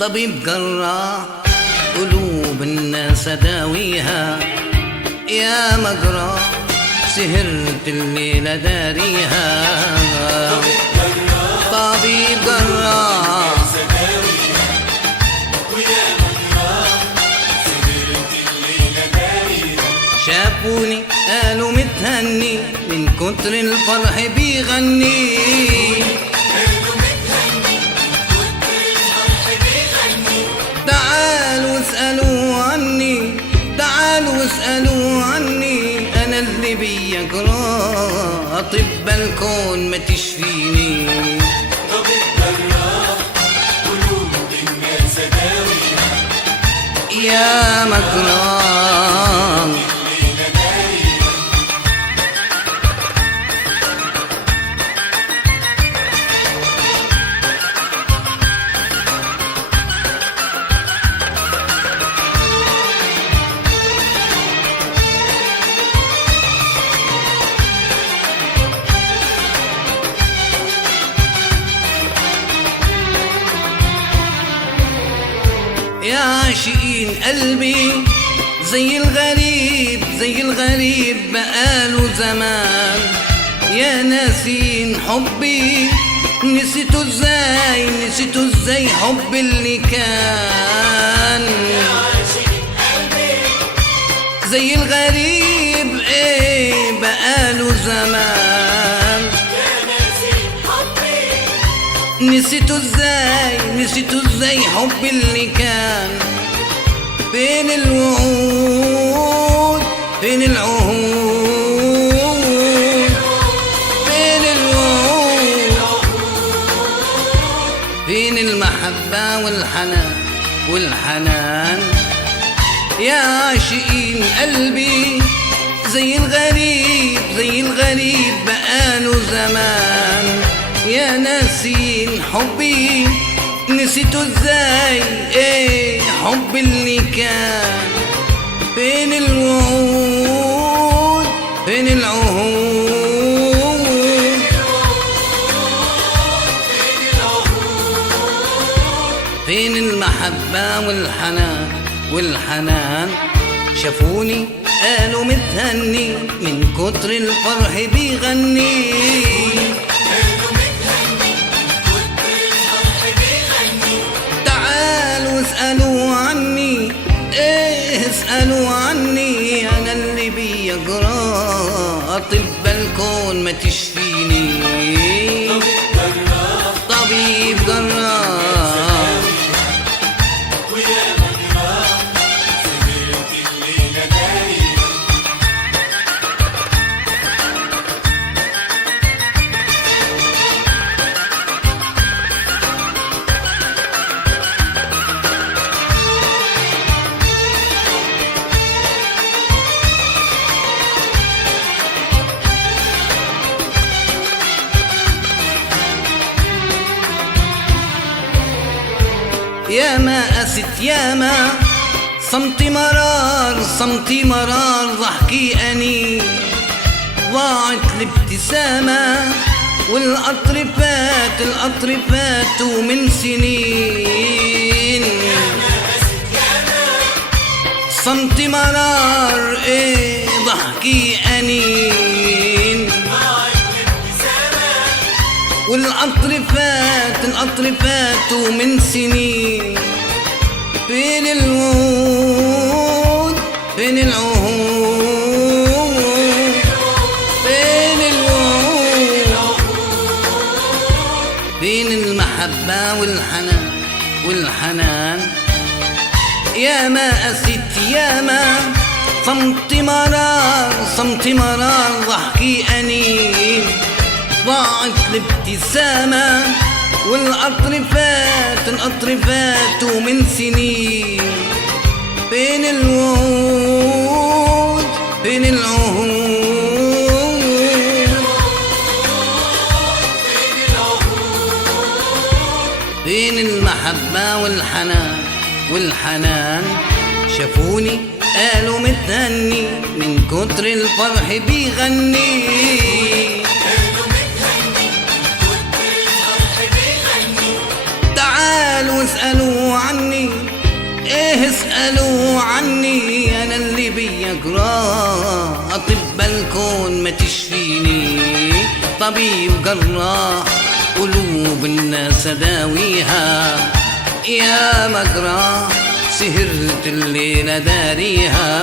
طبيب جراح قلوب الناس داويها، يا مجراح سهرت الليلة داريها. طبيب جراح شافوني قالوا متهني من كتر الفرح بيغني. تعالوا اسألوا عني، تعالوا اسألوا عني، أنا اللي بيا جراح طب الكون ما تشفيني. طبيب جراح قلوب الناس داويها، يا مجراح يا عاشقين قلبي زي الغريب، زي الغريب بقاله زمان. يا ناسين حبي نسيتوا ازاي، نسيتوا ازاي حب اللي كان. يا عاشقين قلبي زي الغريب ايه بقاله زمان. يا ناسين حبي نسيتوا ازاي، نسيتوا ازاي حب اللي كان. فين الوعود، فين العهود، فين الوعود، فين المحبة والحنان والحنان. يا عاشقين قلبي زي الغريب، زي الغريب بقاله زمان. يا ناسين حبي نسيتوا ازاي ايه حب اللي كان. فين الوعود، فين العهود، فين المحبة والحنان والحنان. شافوني قالوا متهني من كتر الفرح بيغني. اسألوا عني ايه، اسألوا عني، انا اللي بيا جراح طب الكون ما تشفيني. طبيب جراح ويا مجراح سهرت الليلة دايما. يا ما قست يا ما صمتي مرار، صمتي مرار ضحكي أني. ضاعت الابتسامة والقطر فات، القطر فات ومن سنين. صمتي مرار ايه ضحكي أنين. والقطر فات، القطر فات ومن سنين. فين الوعود، فين العهود، فين الوعود، فين المحبة والحنان والحنان. يا ما قست يا ما صمتي مرار، صمتي مرار ضحكي أنين. ضاعت الابتسامة والقطر فات، القطر فات ومن سنين. فين الوعود فين العهود فين المحبة والحنان شافوني قالوا متهني من كتر الفرح بيغني تعالوا اسألوا عني ايه اسألوا عني انا اللي بيا جراح اطباء الكون ما تشفيني طبيب جراح قلوب الناس داويها يا مجراح سهرت الليلة داريها